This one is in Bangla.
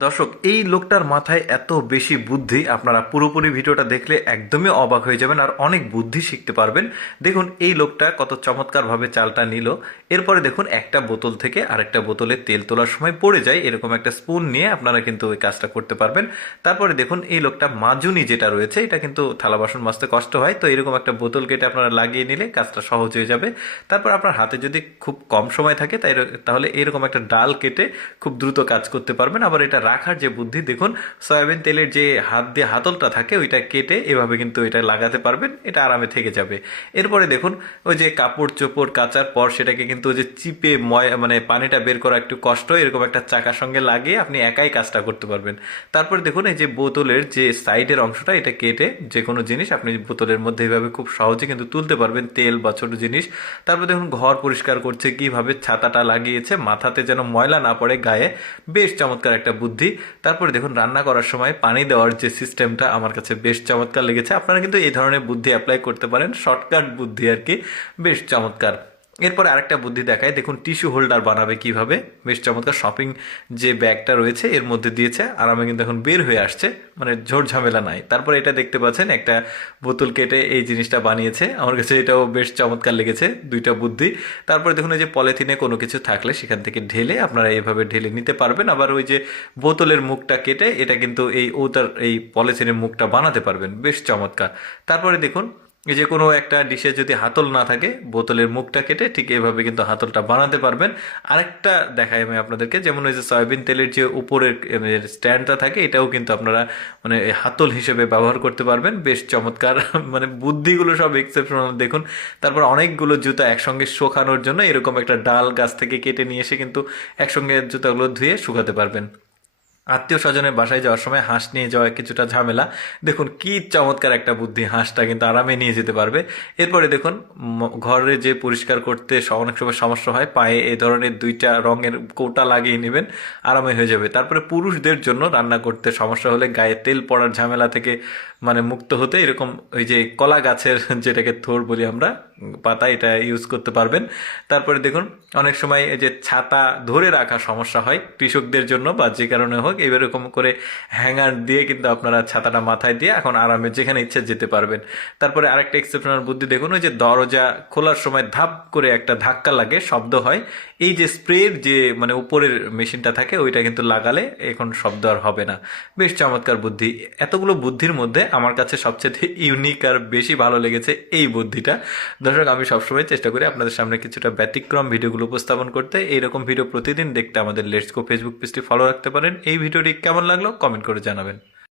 দর্শক, এই লোকটার মাথায় এত বেশি বুদ্ধি, আপনারা পুরোপুরি ভিডিওটা দেখলে একদমই অবাক হয়ে যাবেন আর অনেক বুদ্ধি শিখতে পারবেন। দেখুন এই লোকটা কত চমৎকারভাবে চালটা নিল। এরপরে দেখুন একটা বোতল থেকে আরেকটা বোতলে তেল তোলার সময় পড়ে যায়, এরকম একটা স্পুন নিয়ে আপনারা কিন্তু ওই কাজটা করতে পারবেন। তারপরে দেখুন এই লোকটা মাজুনি যেটা রয়েছে, এটা কিন্তু থালা বাসন মাজতে কষ্ট হয়, তো এরকম একটা বোতল কেটে আপনারা লাগিয়ে নিলে কাজটা সহজ হয়ে যাবে। তারপর আপনার হাতে যদি খুব কম সময় থাকে তাহলে এরকম একটা ডাল কেটে খুব দ্রুত কাজ করতে পারবেন। আবার এটা রাখার যে বুদ্ধি দেখুন, সয়াবিন তেলের যে হাত দিয়ে হাতলটা থাকে ওইটা কেটে এভাবে কিন্তু এটা লাগাতে পারবেন, এটা আরামে থেকে যাবে। এরপরে দেখুন ওই যে কাপড় চোপড় কাচার পর সেটাকে কিন্তু ওই যে চিপে মানে পানিটা বের করা একটু কষ্ট, এরকম একটা চাকার সঙ্গে লাগিয়ে আপনি একাই কাজটা করতে পারবেন। তারপরে দেখুন এই যে বোতলের যে সাইডের অংশটা এটা কেটে যে কোনো জিনিস আপনি বোতলের মধ্যে এইভাবে খুব সহজে কিন্তু তুলতে পারবেন, তেল বা ছোট জিনিস। তারপরে দেখুন ঘর পরিষ্কার করছে কিভাবে, ছাতাটা লাগিয়েছে মাথাতে যেন ময়লা না পড়ে গায়ে, বেশ চমৎকার একটা বুদ্ধি। তারপরে দেখুন রান্না করার সময় পানি দেওয়ার যে সিস্টেমটা আমার কাছে বেশ চমৎকার লেগেছে। আপনারা কিন্তু এই ধরনের বুদ্ধি অ্যাপ্লাই করতে পারেন, শর্টকাট বুদ্ধি আর কি, বেশ চমৎকার। এরপরে আরেকটা বুদ্ধি দেখায়, দেখুন টিস্যু হোল্ডার বানাবে কিভাবে, বেশ চমৎকার। শপিং যে ব্যাগটা রয়েছে এর মধ্যে দিয়েছে, আরামে কিন্তু এখন বের হয়ে আসছে, মানে ঝোড় ঝামেলা নাই। তারপরে এটা দেখতে পাচ্ছেন একটা বোতল কেটে এই জিনিসটা বানিয়েছে, আমার কাছে এটাও বেশ চমৎকার লেগেছে, দুইটা বুদ্ধি। তারপরে দেখুন এই যে পলিথিনে কোনো কিছু থাকলে সেখান থেকে ঢেলে আপনারা এইভাবে ঢেলে নিতে পারবেন। আবার ওই যে বোতলের মুখটা কেটে এটা কিন্তু এই পলিথিনের মুখটা বানাতে পারবেন, বেশ চমৎকার। তারপরে দেখুন এই যে কোনো একটা ডিশে যদি হাতল না থাকে, বোতলের মুখটা কেটে ঠিক এভাবে কিন্তু হাতলটা বানাতে পারবেন। আরেকটা দেখাই আমি আপনাদেরকে, যেমন ওই যে সয়াবিন তেলের যে উপরের স্ট্যান্ডটা থাকে এটাও কিন্তু আপনারা মানে এই হাতল হিসেবে ব্যবহার করতে পারবেন, বেশ চমৎকার। মানে বুদ্ধিগুলো সব এক্সেপশনাল দেখুন। তারপর অনেকগুলো জুতা একসঙ্গে শুকানোর জন্য এরকম একটা ডাল গাছ থেকে কেটে নিয়ে এসে কিন্তু একসঙ্গে জুতাগুলো ধুয়ে শুকাতে পারবেন। আত্মীয় স্বজনের বাসায় যাওয়ার সময় হাঁস নিয়ে যাওয়া কিছুটা ঝামেলা, দেখুন কি চমৎকার একটা বুদ্ধি, হাঁসটা কিন্তু আরামে নিয়ে যেতে পারবে। এরপরে দেখুন ঘরে যে পরিষ্কার করতে অনেক সময় সমস্যা হয়, পায়ে এই ধরনের দুইটা রঙের কৌটা লাগিয়ে নেবেন, আরামে হয়ে যাবে। তারপরে পুরুষদের জন্য রান্না করতে সমস্যা হলে গায়ে তেল পড়ার ঝামেলা থেকে মানে মুক্ত হতে এরকম ওই যে কলা গাছের যেটাকে থোড় বলি আমরা, পাতা, এটা ইউজ করতে পারবেন। তারপরে দেখুন অনেক সময় এই যে ছাতা ধরে রাখা সমস্যা হয় কৃষকদের জন্য বা যে কারণে হোক, এরকম করে হ্যাঙ্গার দিয়ে কিন্তু আপনারা ছাতাটা মাথায় দিয়ে এখন আরামে যেখানে ইচ্ছে যেতে পারবেন। তারপরে আরেকটা এক্সেপশনাল বুদ্ধি দেখুন, ওই যে দরজা খোলার সময় ধাপ করে একটা ধাক্কা লাগে, শব্দ হয়, এই যে স্প্রের যে মানে উপরের মেশিনটা থাকে ওইটা কিন্তু লাগালে এখন শব্দ আর হবে না, বেশ চমৎকার বুদ্ধি। এতগুলো বুদ্ধির মধ্যে আমার কাছে সবচেয়ে ইউনিক আর বেশি ভালো লেগেছে এই বুদ্ধিটা। দর্শক, আমি সবসময় চেষ্টা করি আপনাদের সামনে কিছুটা ব্যতিক্রম ভিডিওগুলো উপস্থাপন করতে। এইরকম ভিডিও প্রতিদিন দেখতে আমাদের লেটস গো ফেসবুক পেজটি ফলো রাখতে পারেন। এই ভিডিওটি কেমন লাগলো কমেন্ট করে জানাবেন।